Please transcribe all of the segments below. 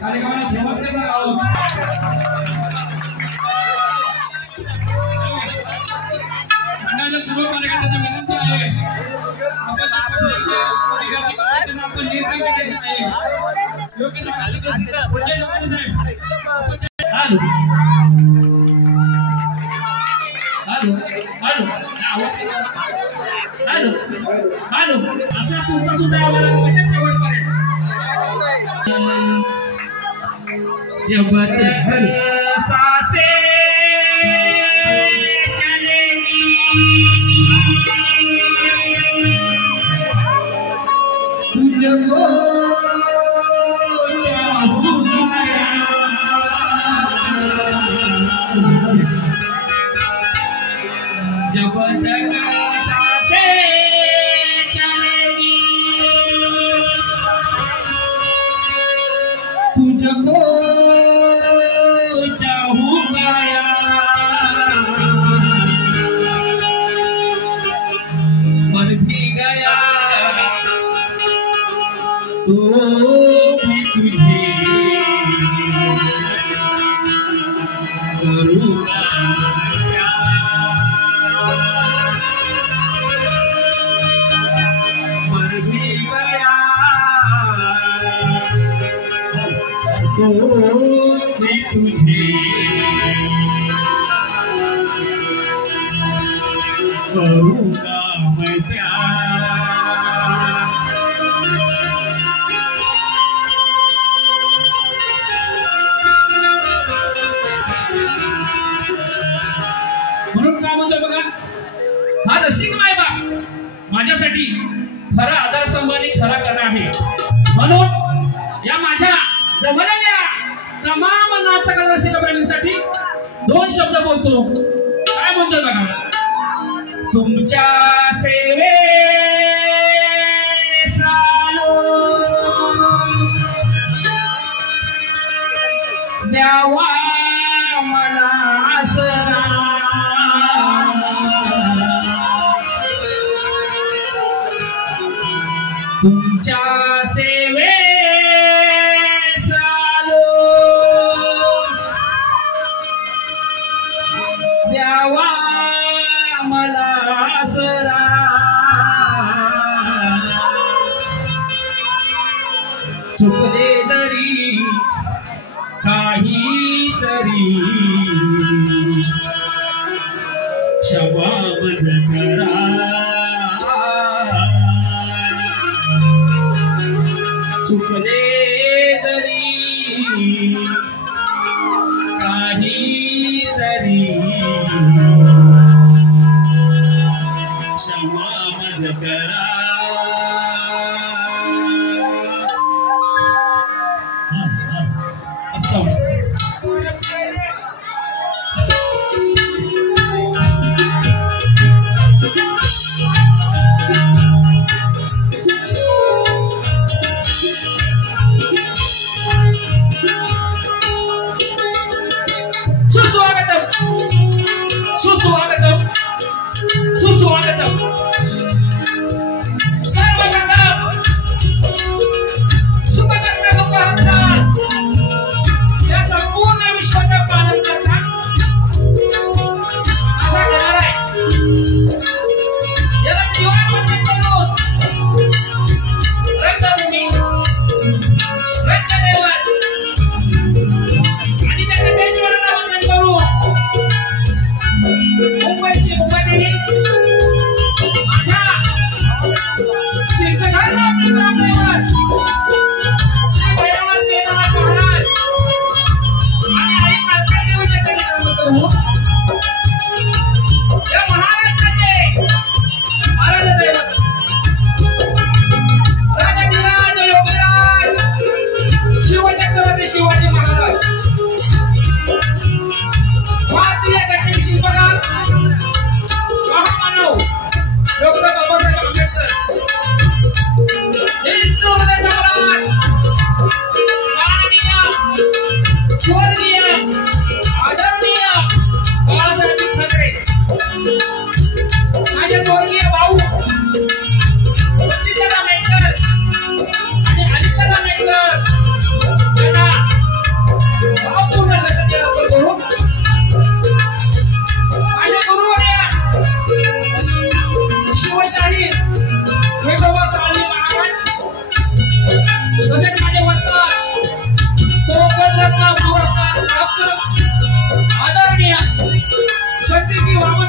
कार्यक्रमाला सुरुवात करणार आहोत। मंडळाच्या सर्व कार्यकर्त्यांना विनंती आहे आपण निर्णय घ्यायचा आहे योग्य असा तुमचा सुद्धा जब सासे चलेगी तुझको चाहूंगा जब तक सासे चलेगी तुझको चाहूंगा मर भी गया तो भी तुझे करूंगा मर भी गया तो भी तुझे करूंगा मैं प्यार। म्हणून काय म्हणतो बघा, हा रसिक मायबाप माझ्यासाठी खरा आधारस्तंभ आणि खरा कणा आहे। म्हणून या माझ्या जमलेल्या तमाम नाचक रसिक प्रेमींसाठी दोन शब्द बोलतो। काय म्हणतो बघा, तुमच्या सेवेस आलो द्यावा मला आसरा तुमच्या सेवेस आलो द्यावा मला आसरा चुकले जरी काहीतरी क्षमा मज करा चुकले जरी काहीतरी क्षमा मज करा।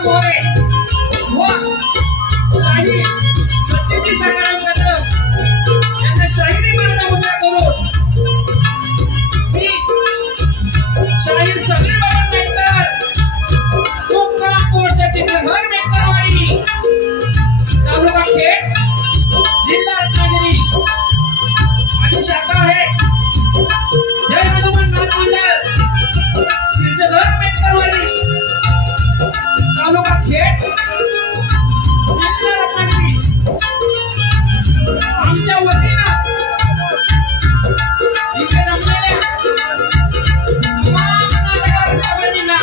मोरे व शाहीर सचिनजी संग्राम कदम यांना शाहिरी मानला मुद्रा करून मी शाहीर समीर बाबा मेहकर कोकणा कोर्टाचे घर मेहकरवाडी तालुका खेड जिल्हा रत्नागिरी माझी शाखा आहे जय हनुमान नाथ मंडळ तिचे घर मेहकरवाडी तालुका खेड जिल्हा रत्नागिरी आमच्या वतीनं इथे रमलेल्या तमाम नागरिकांना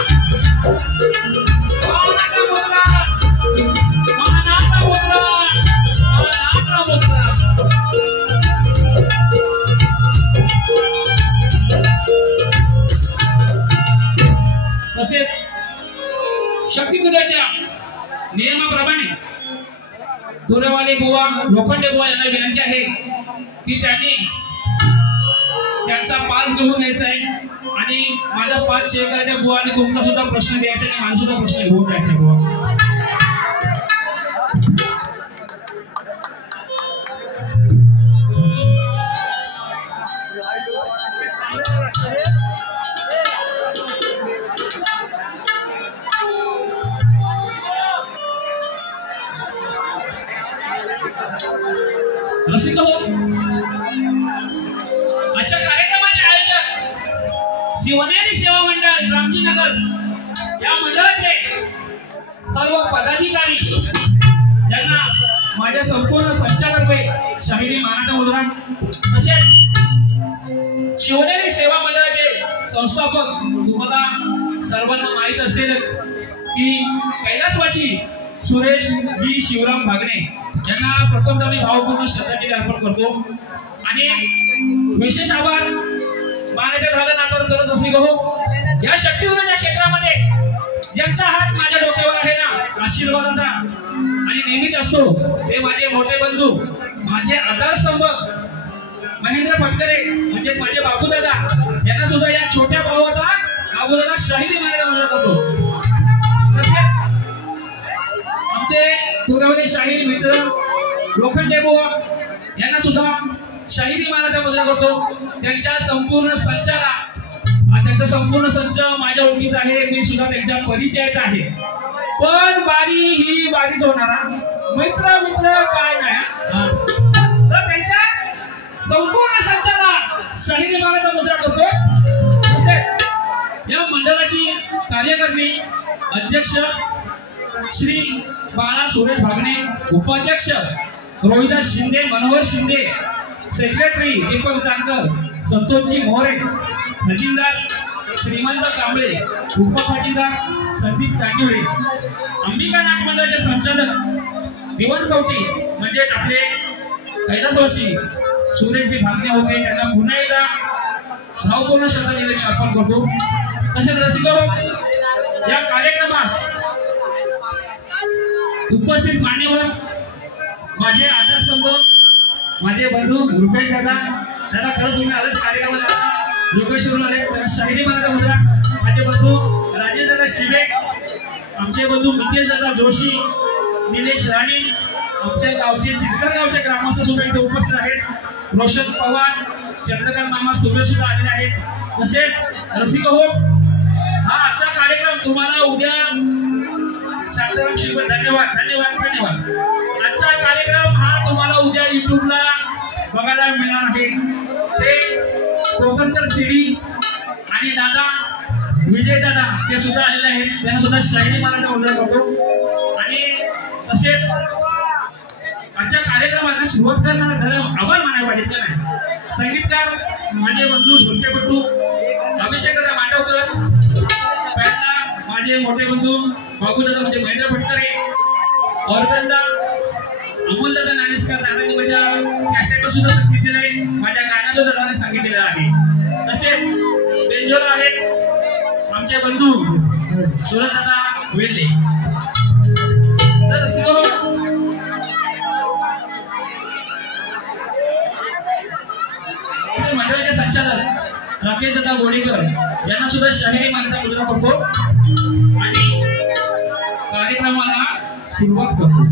तसेच शक्तीपीठाच्या नियमाप्रमाणे दुरेवाले बुवा लोखंडे बुवा यांना विनंती आहे की त्यांनी त्यांचा पास घेऊन यायचा आहे आणि माझा पास चेक करायचा बुवा आणि तुमचा सुद्धा प्रश्न द्यायचा आणि माझा सुद्धा प्रश्न घेऊन जायचा बुवा. रसिक हो आजच्या कार्यक्रमाचे आयोजक शिवनेरी सेवा मंडळ रामजीनगर या मंडळाचे सर्व पदाधिकारी यांना माझ्या संपूर्ण संचालक शाहिरी मराठा मुद्रा तसेच शिवनेरी सेवा मंडळाचे संस्थापक तुम्हाला सर्वांना माहित असेलच की कैलासवासी सुरेश जी शिवराम भागणे यांना प्रथमतः मी भावपूर्ण श्रद्धांजली अर्पण करतो आणि विशेष आभार मानायचं झालं ना तर असे गहो या शक्तीपीठाच्या क्षेत्रामध्ये ज्यांचा हात माझ्या डोक्यावर आहे ना आशीर्वादाचा आणि नेहमीच असतो ते माझे मोठे बंधू माझे आधारस्तंभ महेंद्र फटकरे म्हणजे माझे बापू दादा यांना सुद्धा या छोट्या भावाचा बाबूदादा शाहिरी मानायला करतो. आमचे दुरावले शाहीर मित्र लोखंडे बुवा यांना सुद्धा शाहिरी मानाचा मुद्रा करतो. त्यांच्या संपूर्ण संचाला त्यांचा संपूर्ण संच माझ्या ओळखीचा आहे मी सुद्धा त्यांच्या परिचयाचा आहे पण बारी ही बारीच होणारा मित्र मित्र काय नाही तर त्यांच्या संपूर्ण संचाला शाहिरी मानाचा मुद्रा करतो. या मंडळाची कार्यकारिणी अध्यक्ष श्री बाळा सुरेश भागणे उपाध्यक्ष रोहिदास शिंदे मनोहर शिंदे सेक्रेटरी दीपक जानकर संतोषजी मोरे खजिनदार श्रीमंत कांबळे उपखजिनदार संदीप चांदिवडे अंबिका नाटमंडळाचे संचालक दिवाण कवटी म्हणजे आपले कैलासवासी सुरेशजी भागणे होते त्यांना पुन्हा एकदा भावपूर्ण श्रद्धांजली मी अर्पण करतो. तसेच रसिको या कार्यक्रमास उपस्थित मान्यवर माझे आधारस्तंभ माझे बंधू रुपेश दादा खरंच तुम्ही आलात कार्यक्रमाला लोकेशवरून आले त्यांना शाहिरी मानाचा मुद्रा माझे बंधू राजेश दादा शिवे आमचे बंधू मितेश दादा जोशी निलेश राणी आमच्या गावचे चित्रकर गावचे ग्रामस्थ सुद्धा इथे उपस्थित आहेत. रोशन पवार चंद्रकांत मामा सुरेश सुद्धा आलेले आहेत. तसेच रसिक हो हा आजचा कार्यक्रम तुम्हाला उद्या शांताराम शिवकर धन्यवाद धन्यवाद धन्यवाद. आजचा कार्यक्रम हा तुम्हाला उद्या युट्यूबला बघायला मिळणार आहे. ते कोकणकर सीडी आणि दादा विजय दादा ते सुद्धा आलेले आहेत त्यांना सुद्धा शाहिरी मानाचा मुद्रा करतो. आणि तसेच आजच्या कार्यक्रमाला सुरुवात करणारा झालं आभार मानायला पाहिजे का नाही संगीतकार माझे बंधू ढोलकेपट्टू अभिषेकदादा मांडवकर पहिला माझे मोठे बंधू बाबूदादा म्हणजे महेंद्र फटकरे ऑर्गनदा अमोलदादा नाणेस्कर दादांनी माझ्या कॅसेटवर सुद्धा संगीत दिलं आहे माझ्या गाण्याचं दादाने सांगितलेलं आहे. तसेच बेंजोर आहेत आमचे बंधू सुरतदादा वेल्ले. तर मंडळाचे संचालक राकेश दादा गोडेकर यांना सुद्धा शाहिरी मानाचा मुद्रा करतो. आणि कार्यक्रमाला सुरुवात करतो.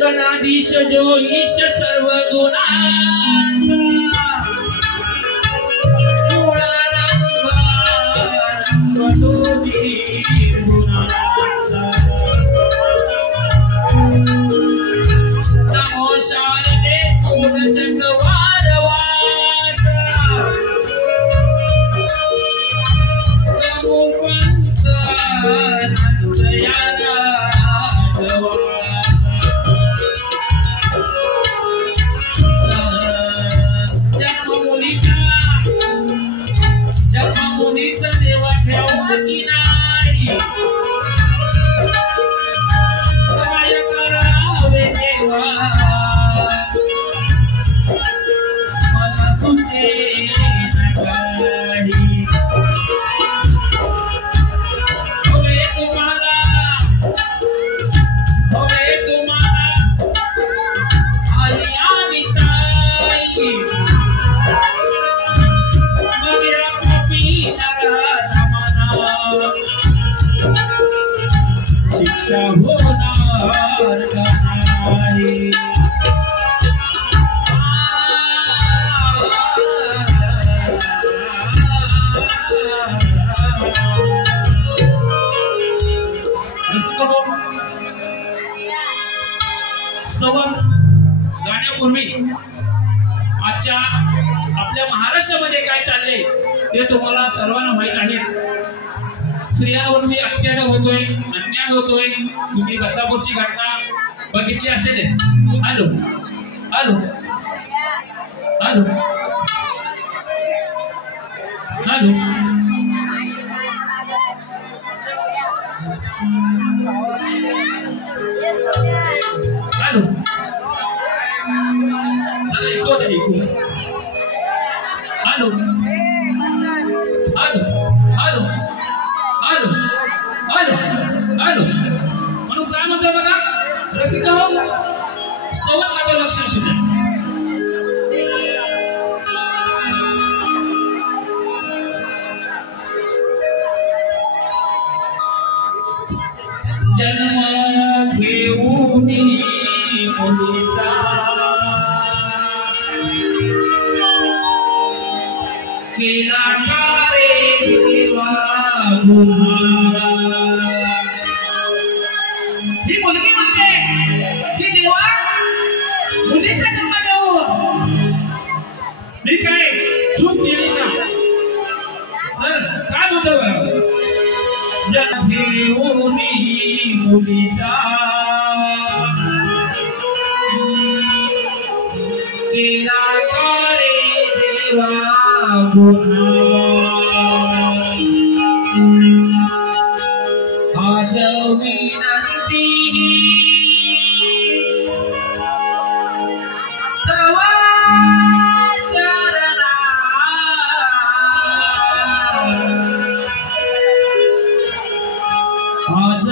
गणाधीश जो ईश सर्व गुणांचा नमो शारदे गुणचक्रवार नमो पंच जन्मभूमीचा देवा ठेवा की नाही काय करावे देवा मला सुचे नकाही होवे तुम्हाला आई आणि ताई शिक्षा होणार नाही गाण्यापूर्वी आजच्या आपल्या महाराष्ट्रामध्ये काय चालले ते तुम्हाला सर्वांना माहित आहे. स्त्रियांवरती अत्याचार होतोय, अन्याय होतोय. तुम्ही बदलापूरची घटना बघितली असेल. Hello hello hello hello hello hello hello hello hello hello hello म्हणून काय म्हणतो बघा रसिका हो स्तोत्राकडे लक्ष असू द्या. जन्म घेऊन मुलीचा केला रे देवा ही मुलगी म्हणते की देवा मुलीचा जन्म देऊ मी काय चूक केली का तर काय म्हणतो जन्म घेऊन मुलीचा केला रे देवा आज विनंती तव चरणा आज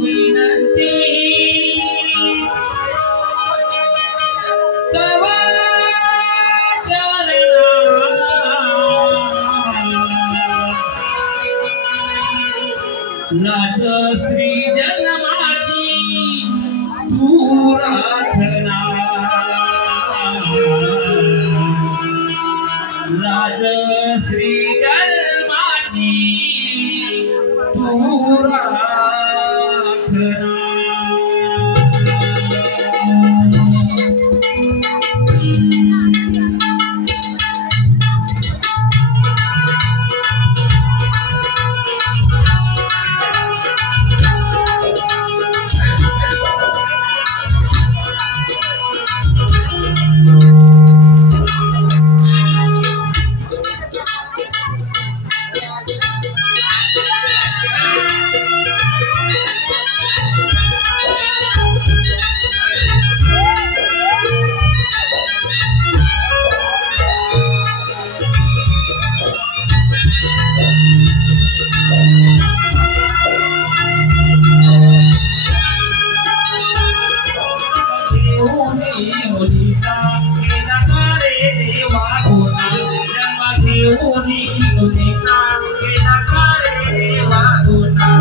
विनंती तव लाज स्त्री जन्माची तू राखना मातीचा केला काळे वाहुना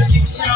शिक्षा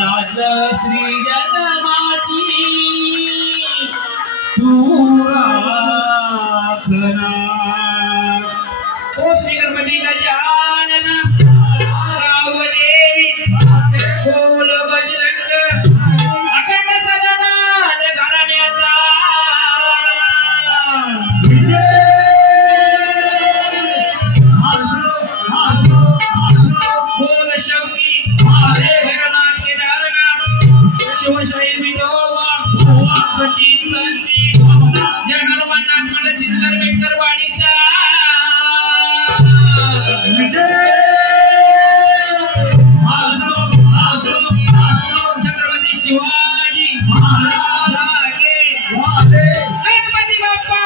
लाज श्री जन्माची तू राखना। ओ श्री गणपती गजानन गावदेवी बोल बजरंग अखंड सदानंद घराण्याचा बोल शक्ती हरे घरनाथ केदारनाथ शिवशाही विठोबा सचित संती जगन्नाथ मला चिंतन व्यक्त वाणीचा छत्रपती शिवाजी महाराज गणपती बाप्पा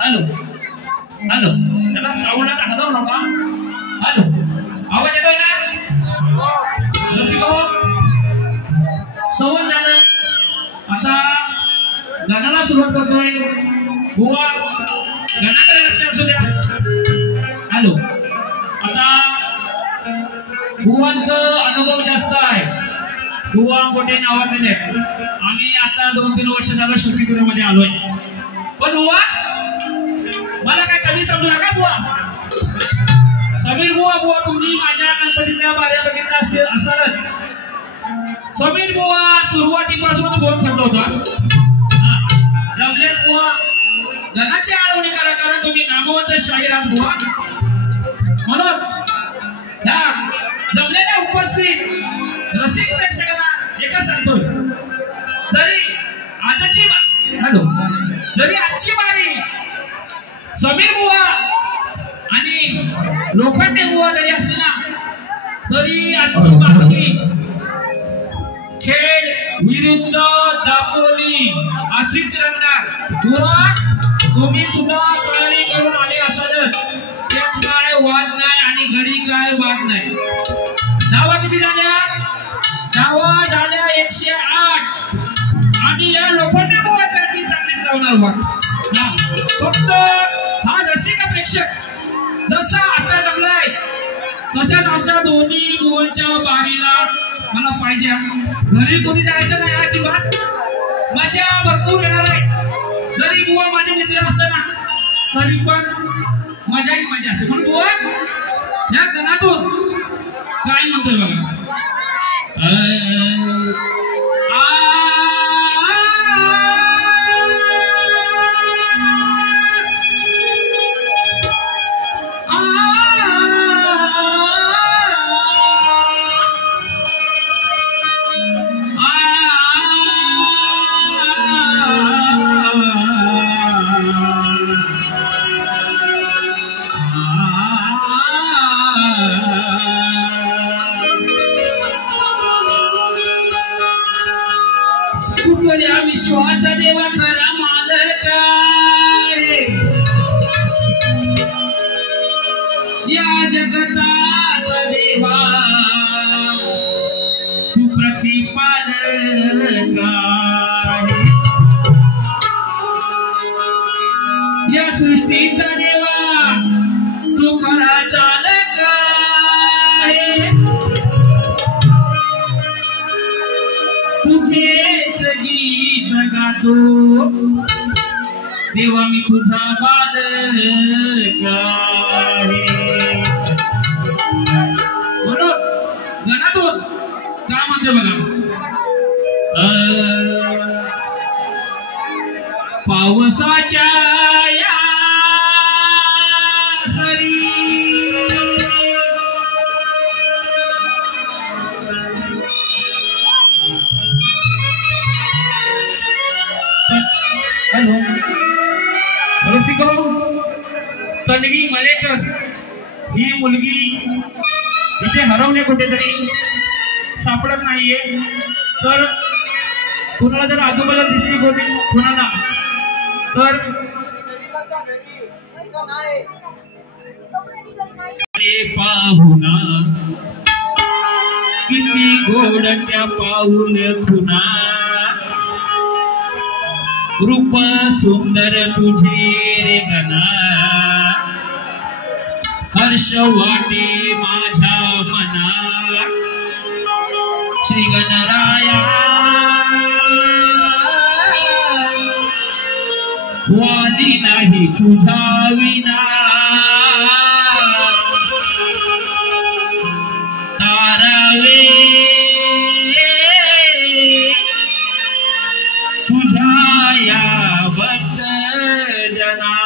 हॅलो हॅलो त्याला साऊंडाला हलवू नका। हॅलो आवाज येतोय ना रसिक हो संवाद झालं आता गाण्याला सुरुवात करतोय बुवा गाण्याकडे लक्ष असू द्या। हॅलो आता बुवांचा अनुभव जास्त आहे बुवा मोठे नावाकडे आम्ही आता 2-3 वर्ष झालं शक्तीपुरामध्ये आलोय पण बुवा मला काय कमी समजू नका बुवा समीर बुवा तुम्ही माझ्या गणपतीच्या बाऱ्या बघितल्या असालच समीर बुवा सुरुवातीपासून बोल करत होता रमलेश बुवा गणाची आळवणी करा कारण तुम्ही नामवंत शाहीर आहात बुवा म्हणून ह्या जमलेल्या उपस्थित रसिक प्रेक्षकांना एकच सांगतोय जरी आजची बारी समीर बुवा आणि लोखंडे बुवा जरी असले ना तरी आजची बातमी खेड विरुद्ध दापोली अशीच रंगणार बुवा तुम्ही सुद्धा तयारी करून आले असालच त्यात काय वाद नाही आणि घडी काय वाद नाही। धावा किती झाल्या 108 आणि या लोखंडे बुवाच्या मी सांगलीत लावणार बघ फक्त हा रसिक प्रेक्षक जसा आता जमलाय तशाच आमच्या दोन्ही बुवांच्या बारीला मला पाहिजे। घरी कोणी जायचं नाही अजिबात मजा भरपूर येणार आहे जरी बुवा माझे मित्र असले ना तरी पण मजा ही मजा असते म्हणून बुवा या गणातून काय म्हणतोय बघा या विश्वाचा देवा खरा मालक या जगताचा देवा तू प्रतिपालक या सृष्टीचा देवा तू खरा चालक आहे, तुझेच गीत गातो देवा मी तुझा बालक आहे. म्हणून गणातून का म्हणते बघा, पावसाच्या या सरी तन्वी मलेकर ही मुलगी इथे हरवणे कुठेतरी सापडत नाहीये. तर कुणाला जर आजूबाजूला दिसली कुणाला तर पाहुणा किती गोड त्या पाऊल खुना, रूप सुंदर तुझे रे गना, हर्ष वाटे माझ्या मना. श्री गणराया वाली नाही तुझा विना, तारावे तुझा या भक्त जना.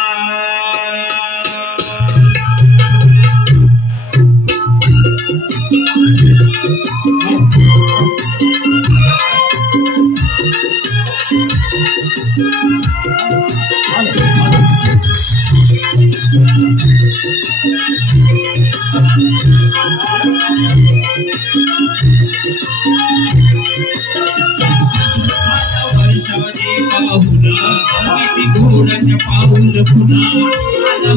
किती गोडाच्या पाऊल पुन्हा,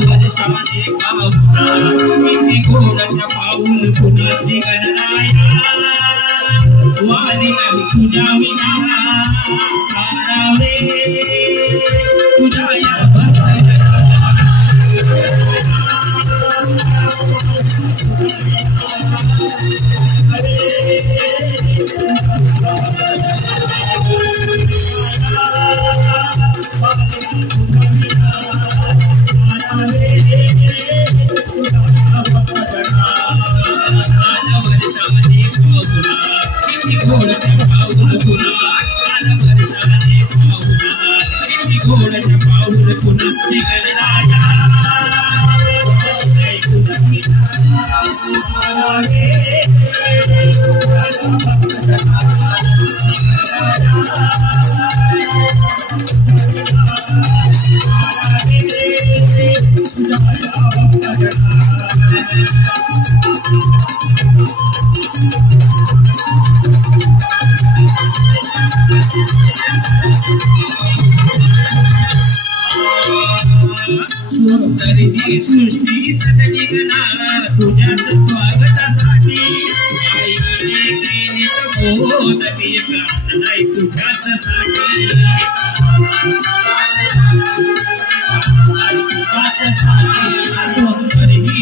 वर्षाने पाहुणा किती गोडाच्या पाऊल पुन्हा. श्री गणराया वाली नाही तुझ्या विना, तारावे तुझ्या या भक्त सृष्टी सदनिगना तुझ्याच स्वागतासाठी आईने केली मोदकी प्राण नाही तुझ्याच साठी.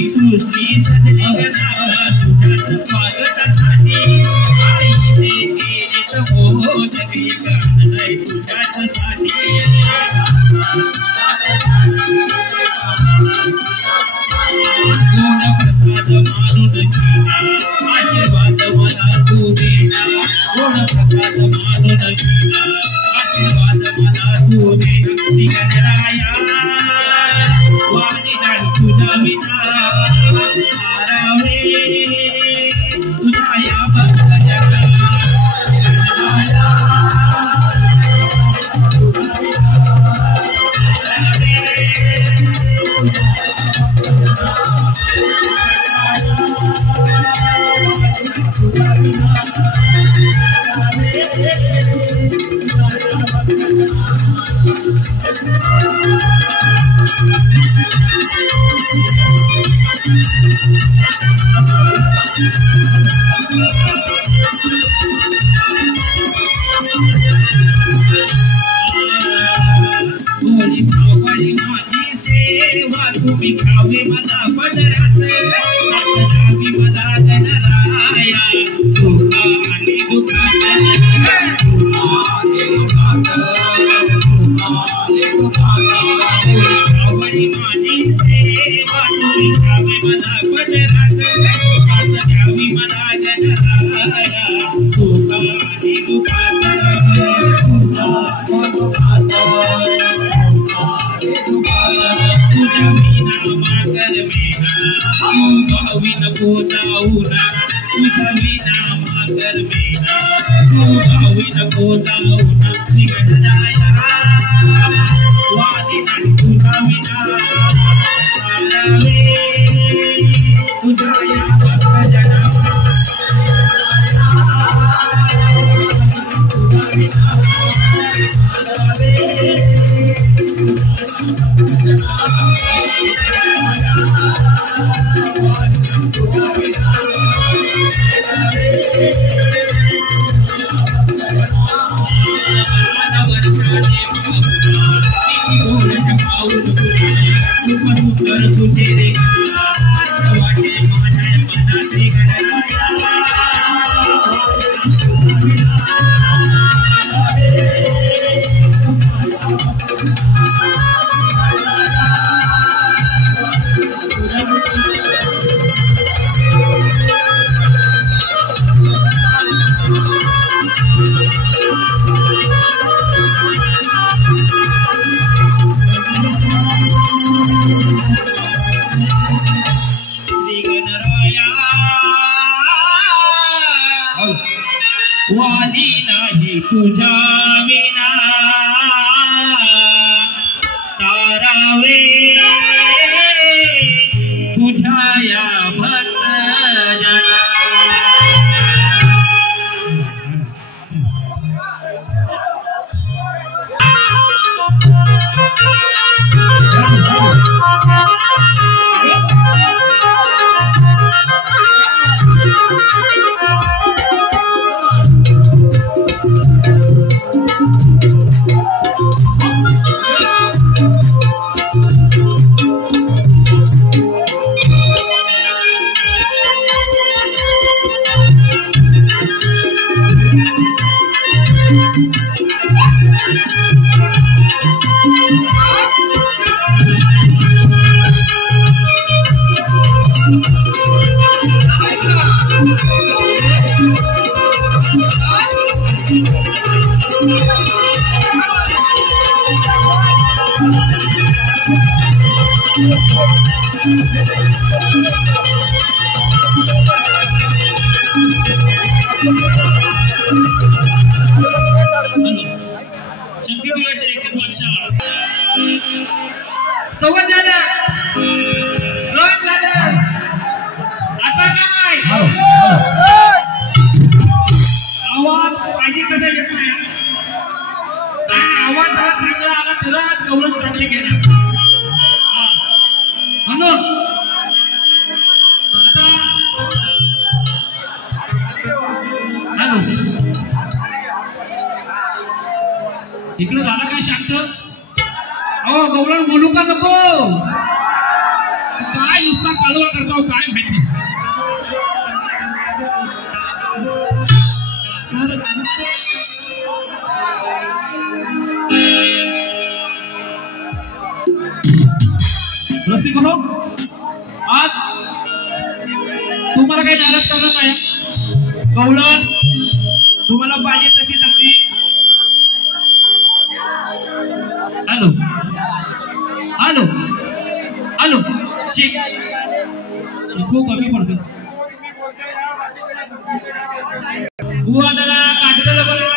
सृष्टी सदनिगना तुझ्याच स्वागतासाठी आईने केली मोदकी प्राण नाही तुझ्याच साठी. आशीर्वाद मला तू देना, गोड प्रसाद मानून घेना, आशीर्वाद मला तू देना. श्री गणराया वाली नाही तुझा विना, तारावे तुझा या भक्त जना. बड़ी माझी सेवा तुम्ही खावे मला पदरात नावी मला गणराया सुख आणि दुःखात आवडी माझी सेवा तुम्ही खावे मला पदरात नावी मला गणराया सुख आणि दुःखात वाली नाही तुझा विना तारावे तुझ्या या भक्त जना शक्तिदेवाच्या 1 वर्ष सवय झालं रोज झालं आता काय आवाज पाहिजे कसा येत नाही आवाज जरा चांगला आला तरच गवळण चांगली घेणार म्हणून इकडे झाला काय शांत अहो गवळण बोलू का नको काय नुसता कालवा करतो काय माहिती रसिक हो आज तुम्हाला काही नाराज करणार नाही गवळण तुम्हाला पाहिजे तशी लागते हॅलो हॅलो हॅलो चेक खूप कमी पडतो बुवा दादा काजलेलं बरं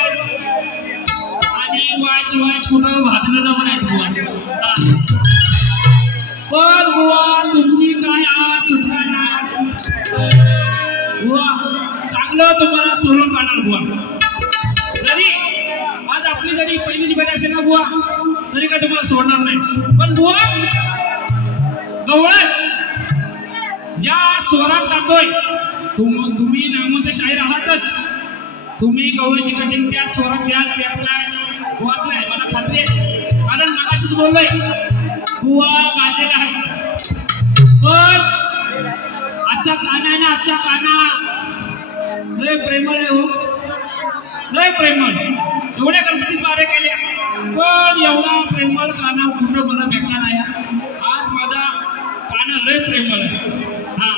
आणि वाच कुठं भाजलेलं पण आहे बुवा पण बुवा तुमची काय आज सुटणार नाही बुवा चांगलं तुम्हाला सोडून काढणार बुवा जरी आज आपली जरी पहिलीच बेट असेल ना बुवा तरी काय तुम्हाला सोडणार नाही पण बुवा गवळण ज्या स्वरात गातोय तुम्ही नामवंत शाहीर आहातच तुम्ही गवळणची कटिंग त्या स्वरात द्याल त्यात काय होत नाही मला खात्री आहे कारण मगाशीच बोललोय बुवा गाजलेला आहे आजचा काना लय प्रेमळ आहे हो, लय प्रेमळ. एवढ्या गणपतीत वारे केल्या पण एवढा प्रेमळ काना कुठं मला भेटला नाही. आज माझा काना लय प्रेमळ आहे. हा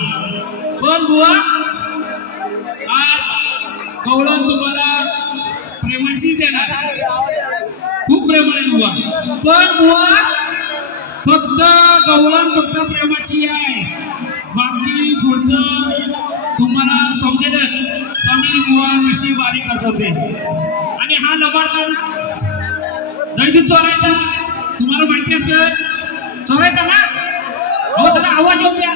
पण बुवा आज गवळण तुम्हाला प्रेमाचीच देणार, खूप प्रेमळ आहे बुवा. पण बुवा फक्त गवळण फक्त प्रेमाची आहे, बाकी पुढचं तुम्हाला समजेलच. समीर बुवा कशी वारी करत होते. आणि हा लबाडखाना दही चोरायचा तुम्हाला माहिती असेल, चोरायचा ना. हो जरा आवाज येऊ द्या.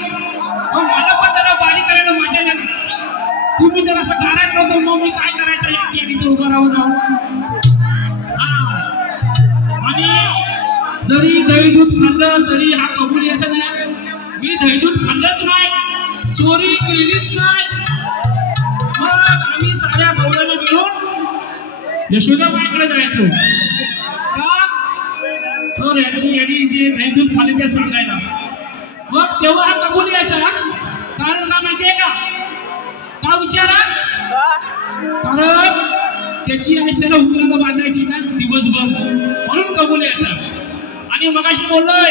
हो मला पण जरा वारी करायला मजा नाही. तुम्ही जर असं गारात नव्हतं मग मी काय करायचं एकट्या तिथे उभं राहून आणि जरी दही दूध खाल्लं तरी हा कबूल यायचा नाही. मी दही दूध खाल्लंच नाही, चोरी केलीच नाही. मग आम्ही साऱ्या गवळ्याला मिळून यशोदाबाईकडे जायचो का तर यांनी जे दही दूध खाल्ले ते सांगायला. मग तेव्हा हा कबूल यायचा. कारण का माहितीये का विचारा, कारण त्याची आई त्याला हुकलाला बांधायची ना दिवसभर, म्हणून कबूल यायचा. आणि मगाशी बोललोय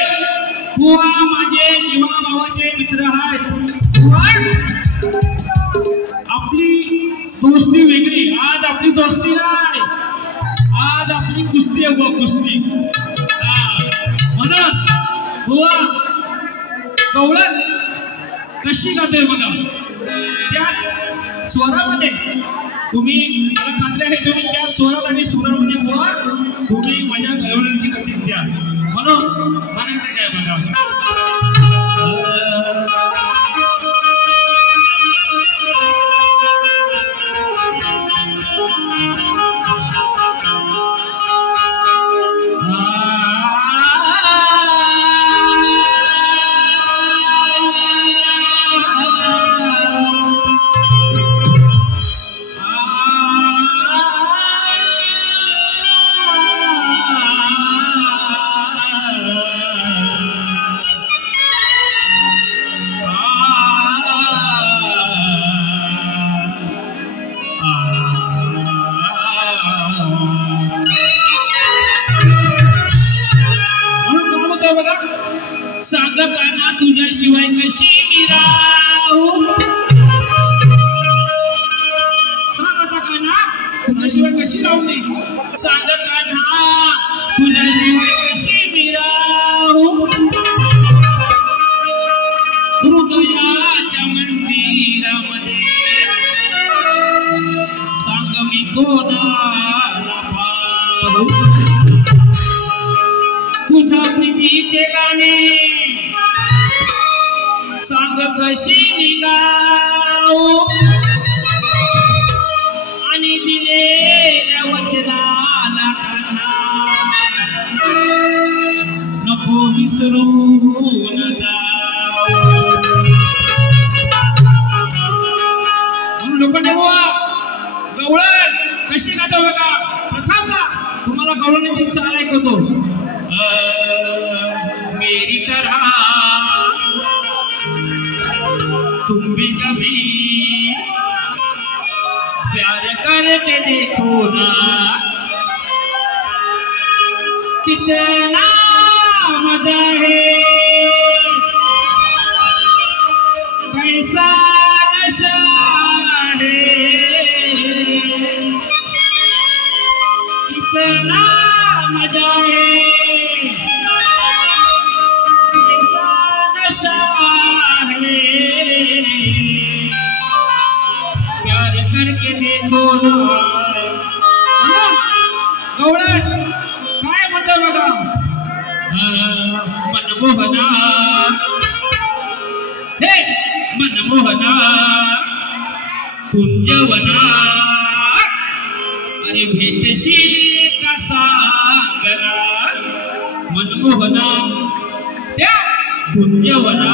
बुवा माझे जीवा भावाचे मित्र आहेत. आपली दोस्ती वेगळी, आज आपली दोस्ती नाही, आज आपली कुस्ती आहे बुवा, कुस्ती. म्हणून बुवा गवळण कशी गातोय बघा, त्या स्वरामध्ये तुम्ही मला खात्री आहे तुम्ही त्या स्वरात आणि सुरामध्ये बुवा तुम्ही माझ्या गवळणीची गती द्या. म्हणून म्हणायचं काय बघा, सांगताना तुझ्याशिवाय कशी मी राहू, सांगताना तुझ्याशिवाय कशी राहू मी, सांगताना तुझ्याशिवाय कशी मी राहू, हृदयाच्या मंदिरामध्ये सांग मी कोणाला पाहू, तुझ्या प्रीतीचे गाणे सांग कशी मी गाऊ, आणि दिलेल्या वचनाला नको विसरून जाऊ. म्हणून लोकांना गवळण कशी गातो बघा. प्रथम का तुम्हाला गवळणाची चाल ऐकवतो. मेरी तरह तुम भी कभी प्यार करके देखो ना, कितना मजा है, कैसा नशा है, कितना मजा है, प्यार करके देखो ना. गवळण काय म्हणतो बघा, मनमोहना हे मनमोहना कुंजवना, अरे भेटशी का सांगना, मनमोहना त्या कुंजवना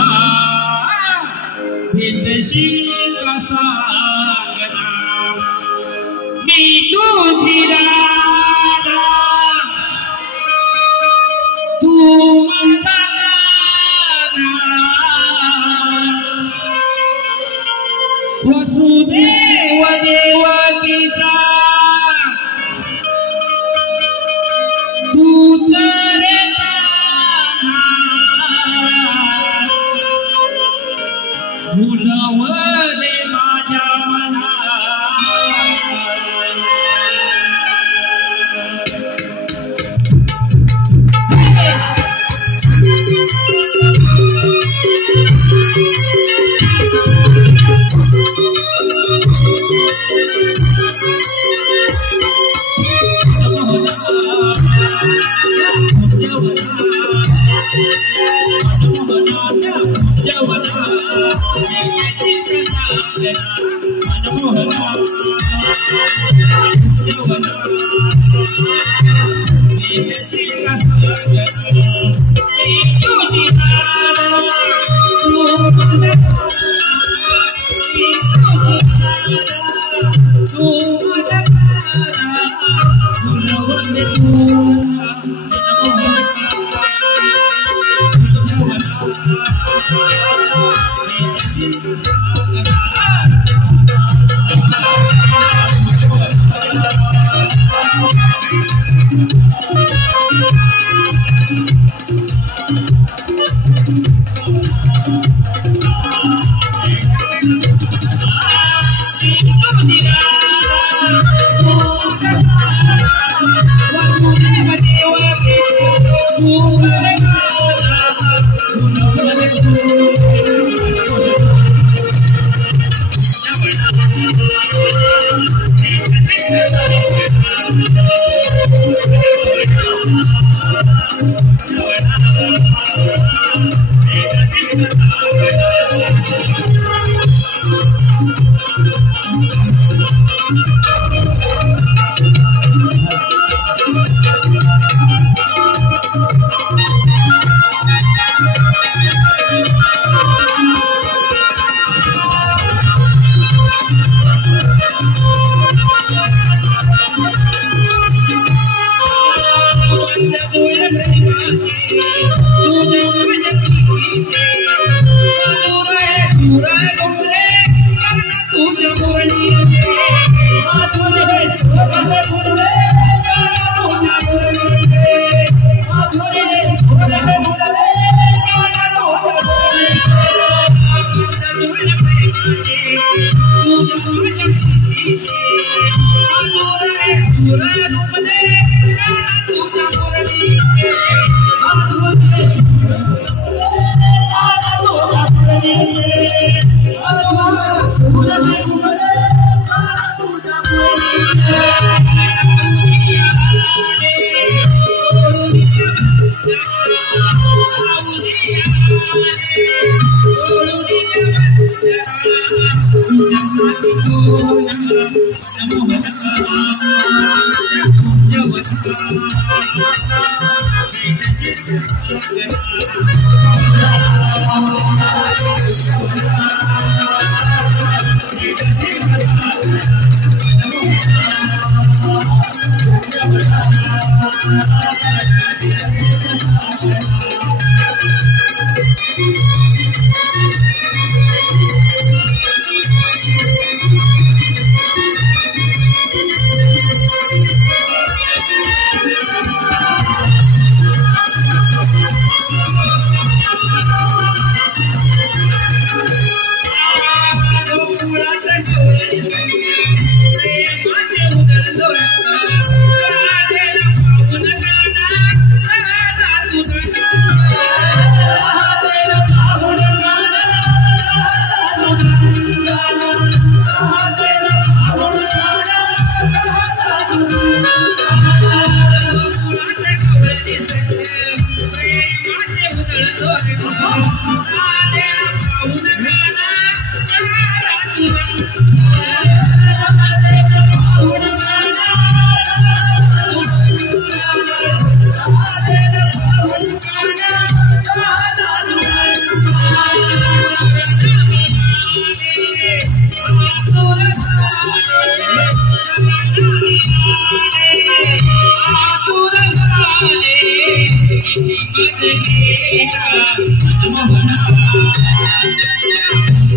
भेटशी का सांगना, मी तुझी राधा तू माझा गाना, वसुदेव देवकीचा तूच रे फुलवले माझ्या मना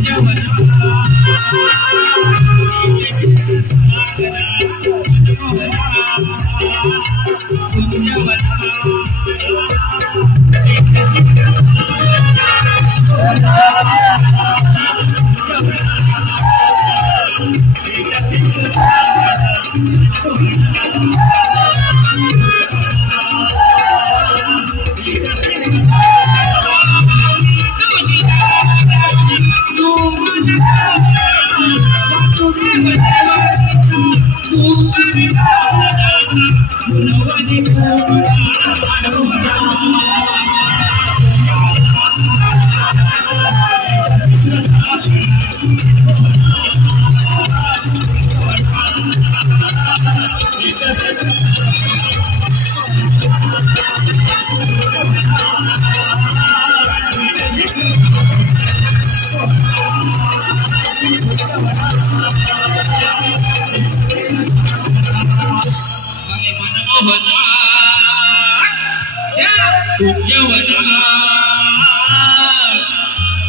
Jawara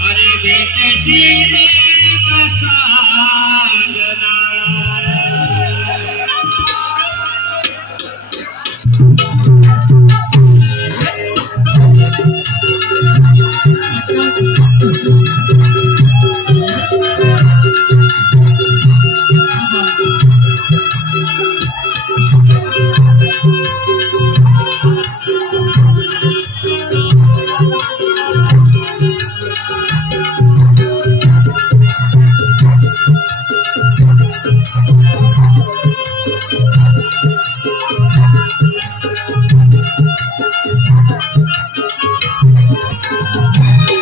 अरे भेटशी कसा Thank you.